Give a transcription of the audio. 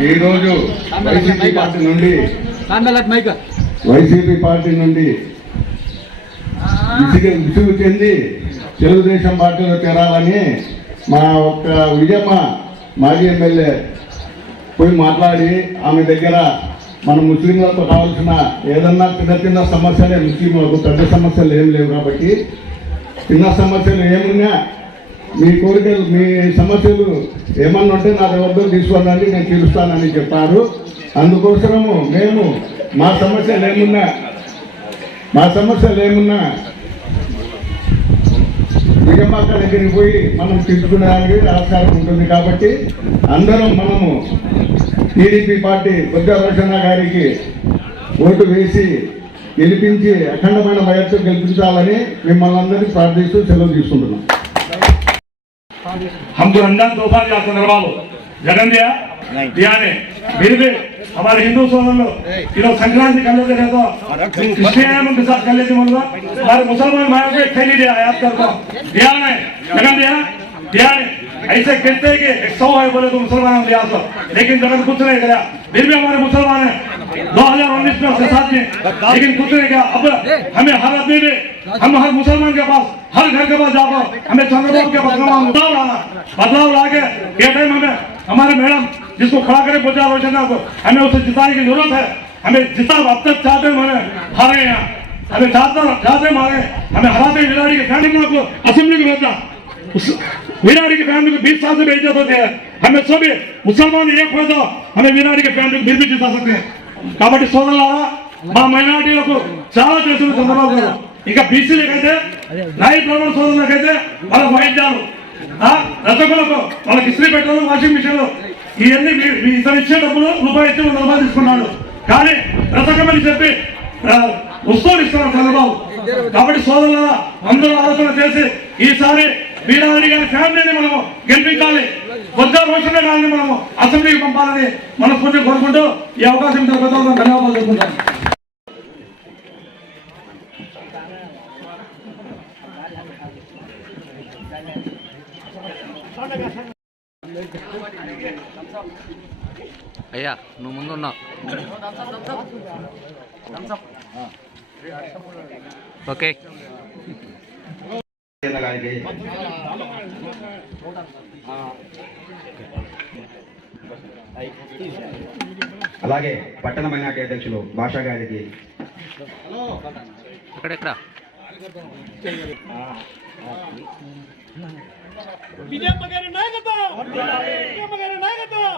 ఈరోజు YCP party నుండి YCP party నుండి విసిగి విసుగు చెంది తెలుగుదేశం పార్టీలో చేరాలని మా ఒక్క విజయమ్మ మాజీ ఎమ్మెల్యే పోయి మాట్లాడి ఆమె దగ్గర మన ముస్లింలకు కావాల్సిన ఏదన్నా చిన్న చిన్న సమస్యలే ముస్లింలకు పెద్ద సమస్యలు ఏం లేవు కాబట్టి చిన్న సమస్యలు ఏమున్నా మీ కోరికలు మీ సమస్యలు ఏమన్నా ఉంటే నా వద్ద తీసుకురండి నేను తీరుస్తానని చెప్పారు. అందుకోసము మేము మా సమస్యలు ఏమున్నా మా సమస్యలు ఏమున్నా నిజమాక దగ్గరికి పోయి మనం తీసుకునేదానికి ఆస్కారం ఉంటుంది కాబట్టి అందరం మనము టీడీపీ పార్టీ బుద్ధ రోషన్న గారికి ఓటు వేసి గెలిపించి అఖండమైన వయస్సు గెలిపించాలని మిమ్మల్ని అందరినీ ప్రార్థిస్తూ సెలవు తీసుకుంటున్నాం. हमको रमज़ान तोहफा दिया चंद्रबाबु जगन दिया? दिया ने फिर भी हमारे हिंदू सोदर ये लोग संक्रांति कर लेते हैं तो क्रिश्चियन के साथ कर लेते हैं मतलब हमारे मुसलमान भाइयों को एक थैली दिया है आप सबको दिया ने जगन दिया? दिया ने ऐसे कहते हैं कि एक सौ है बोले तो मुसलमान दिया तो। लेकिन जगन कुछ नहीं गया फिर भी हमारे मुसलमान है। दो हज़ार उन्नीस में उसके साथ में। लेकिन कुछ नहीं गया अब हमें हर आदमी में, हम हर मुसलमान के पास, हर घर के पास जाकर हमें चंद्रबाबू के पास बदलाव लाना बदलाव ला के टाइम हमें, हमारे मैडम जिसको खड़ा करे पूजा रोशना को, हमें उसे जिताने की ज़रूरत है। हमें जिता अब तक चाहते मैंने हारे हैं। हमें चाहता चाहते मारे हमें हराते विराड़ी के फैमिली को असेंबली में भेजना उस विराड़ी की फैमिली को बीस साल से बेइज्जत होते हैं हमें सभी मुसलमान एक हो तो हमें विराड़ी के फैमिली को फिर भी जिता सकते हैं కాబట్టి సోదరులారా మా మైనారిటీలకు చాలా చేస్తున్న చంద్రబాబు గారు ఇంకా బీసీలకైతే నాయి బ్రాహ్మణ సోదరులకైతే వాళ్ళ వైద్యాలు ఆ, రజకులకు వాళ్ళకి ఇస్త్రీ పెట్టారు వాషింగ్ మిషన్లు ఇవన్నీ మీ- మీ ఇతను ఇచ్చే డబ్బులు రూపాయి ఇచ్చి వంద రూపాయలు తీసుకున్నాడు కానీ రజకమని చెప్పి ఆ, వస్తువులు ఇస్తున్నారు చంద్రబాబు కాబట్టి సోదరులారా అందరూ ఆలోచన చేసి ఈసారి వీరారెడ్డి గారి ఫ్యామిలీని మనము గెలిపించాలి. కొద్దిగా రోజుల్లో గారిని మనము అసెంబ్లీకి పంపాలని మనస్ఫూర్తి కోరుకుంటూ ఈ అవకాశం పెద్దలకు ధన్యవాదాలు చెప్పుకుంటాను అయ్యా నువ్వు ముందు ఉన్నావు ఓకే. గారికి అలాగే పట్టణ మైనార్టీ అధ్యక్షులు భాషా గారికి. ఎక్కడెక్కడ విజయమ్మ గారి నాయకత్వం! విజయమ్మ గారి నాయకత్వం!